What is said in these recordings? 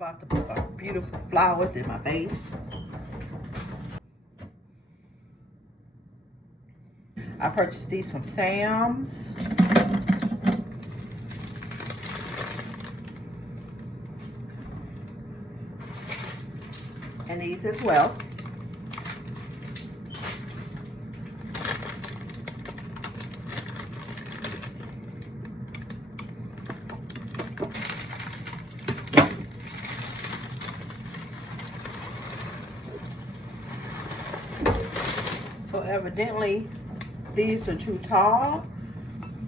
about to put my beautiful flowers in my vase. I purchased these from Sam's. And these as well. So evidently these are too tall.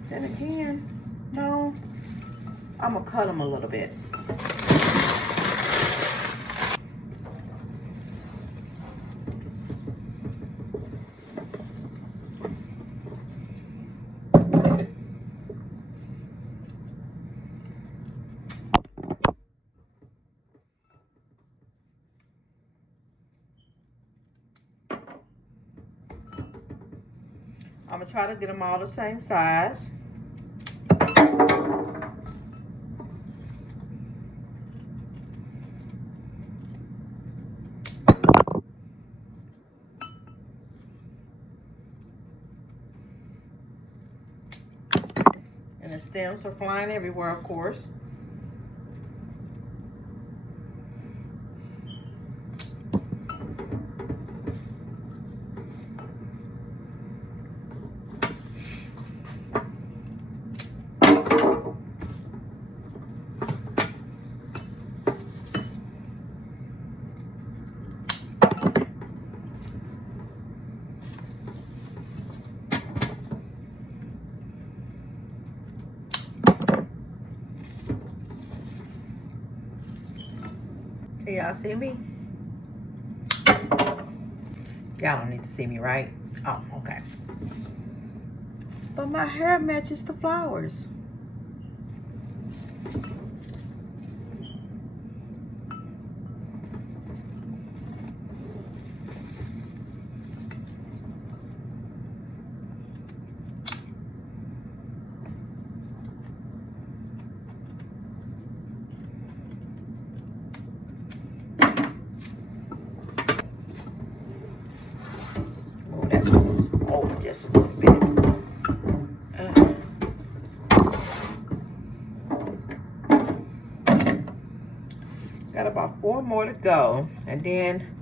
Then again, no, I'm gonna cut them a little bit. I'm gonna try to get them all the same size. And the stems are flying everywhere, of course. Can y'all see me? Y'all don't need to see me, right? Oh, okay. But my hair matches the flowers. Move that over just a little bit. Got about 4 more to go, and then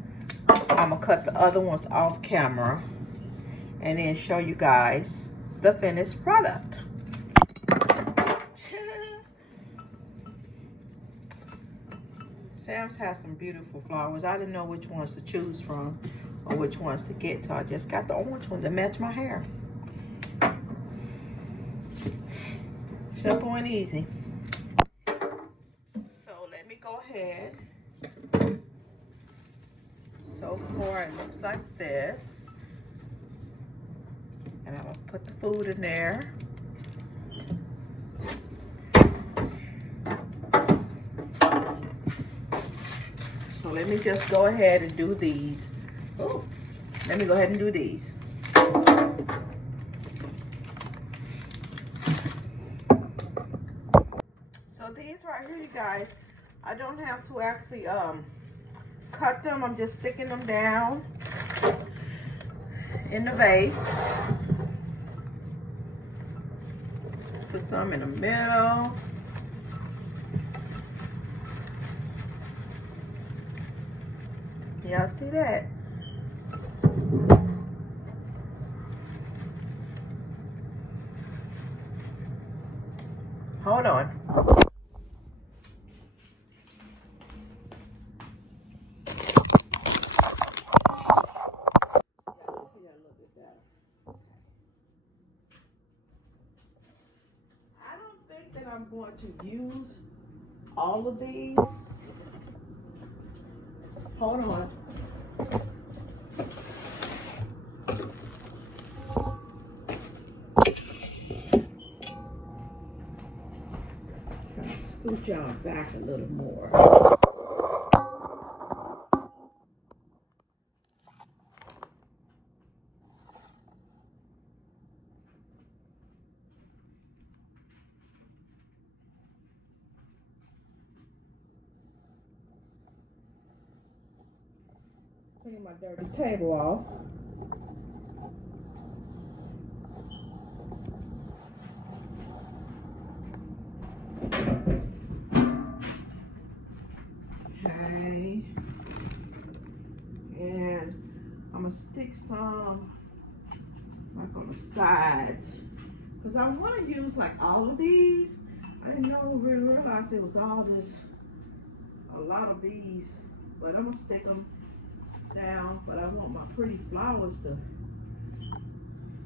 I'm gonna cut the other ones off camera and then show you guys the finished product. Sam's has some beautiful flowers. I didn't know which ones to choose from or which ones to get, so I just got the orange one to match my hair. Simple and easy. So let me go ahead. So far it looks like this. And I'm gonna put the food in there. So let me just go ahead and do these. Oh, let me go ahead and do these. So these right here, you guys, I don't have to actually cut them. I'm just sticking them down in the vase. Put some in the middle. Y'all see that? Hold on. I don't think that I'm going to use all of these. Hold on. Scoot y'all back a little more. clean my dirty table off. Okay. And I'm gonna stick some like on the sides. Because I want to use like all of these. I didn't really realize it was all this, a lot of these. But I'm gonna stick them down. But I want my pretty flowers to,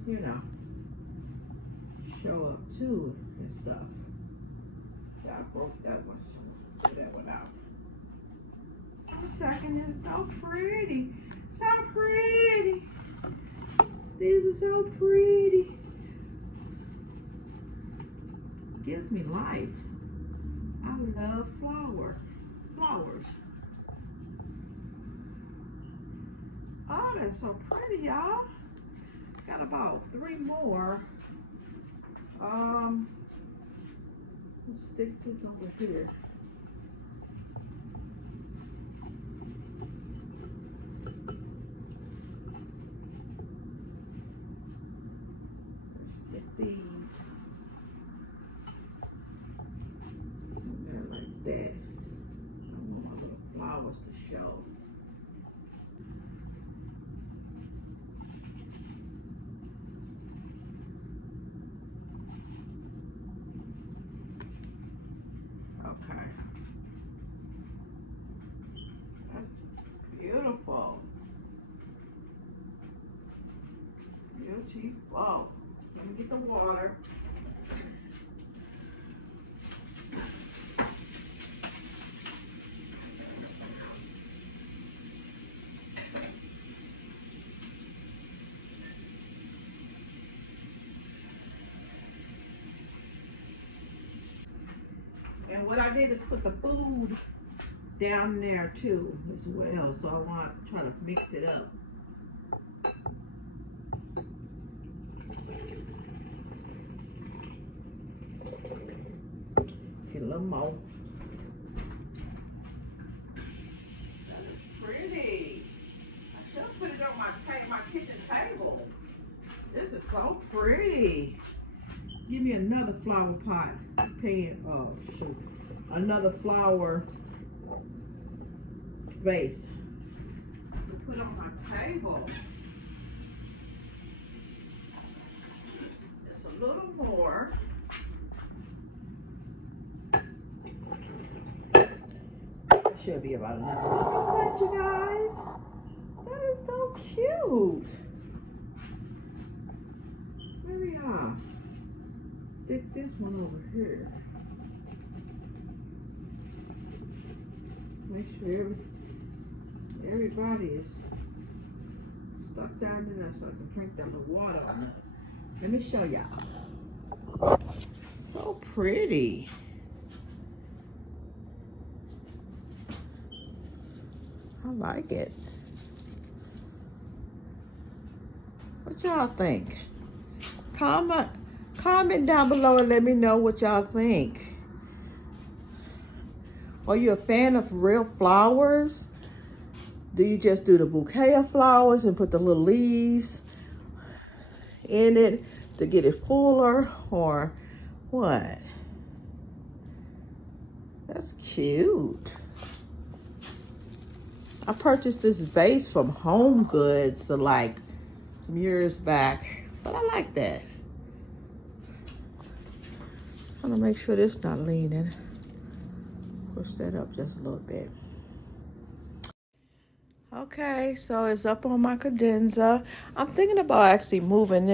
you know, show up too and stuff. Yeah, I broke that one, so I'll put that one out. A second, it's so pretty. So pretty. These are so pretty. Gives me life. I love flowers. Oh, that's so pretty, y'all. Got about 3 more. Let's stick this over here. Let's stick these. Like that. I want my little flowers to show. Okay. That's beautiful. Beautiful. Let me get the water. And what I did is put the food down there too as well. So I want to try to mix it up. Get a little more. That is pretty. I should have put it on my kitchen table. This is so pretty. Give me another flower pot. Another flower vase to put on my table. Just a little more. Should be about enough. Look at that, you guys. That is so cute. There we are. Stick this one over here. Make sure everybody is stuck down in there so I can drink that little water on it. Let me show y'all. So pretty. I like it. What y'all think? Comment down below and let me know what y'all think. Are you a fan of real flowers? Do you just do the bouquet of flowers and put the little leaves in it to get it fuller, or what? That's cute. I purchased this vase from Home Goods like some years back, but I like that. I'm gonna make sure this not leaning. Push that up just a little bit. Okay, so it's up on my cadenza. I'm thinking about actually moving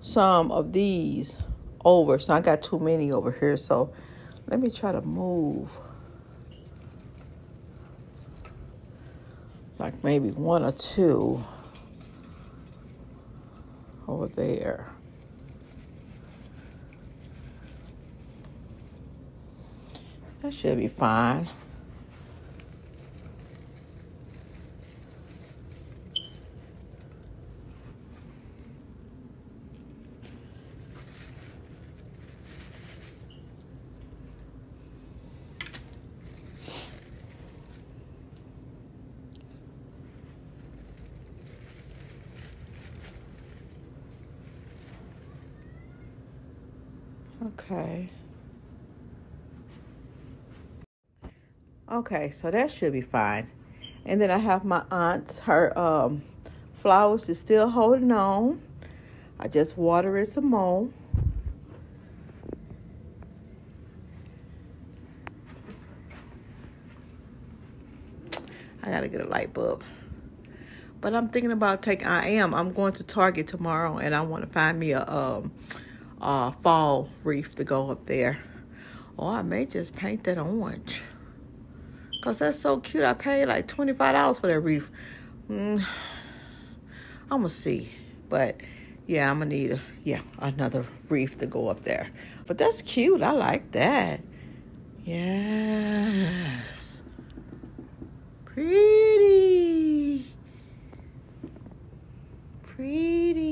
some of these over. So I got too many over here, so let me try to move like maybe 1 or 2 over there. That should be fine. Okay. Okay, so that should be fine. And then I have my aunt's, her flowers is still holding on. I just water it some more. I gotta get a light bulb. But I'm thinking about I'm going to Target tomorrow, and I want to find me a fall wreath to go up there. Or I may just paint that orange. Because that's so cute. I paid like $25 for that wreath. I'm going to see. But, yeah, I'm going to need another wreath to go up there. But that's cute. I like that. Yes. Pretty. Pretty.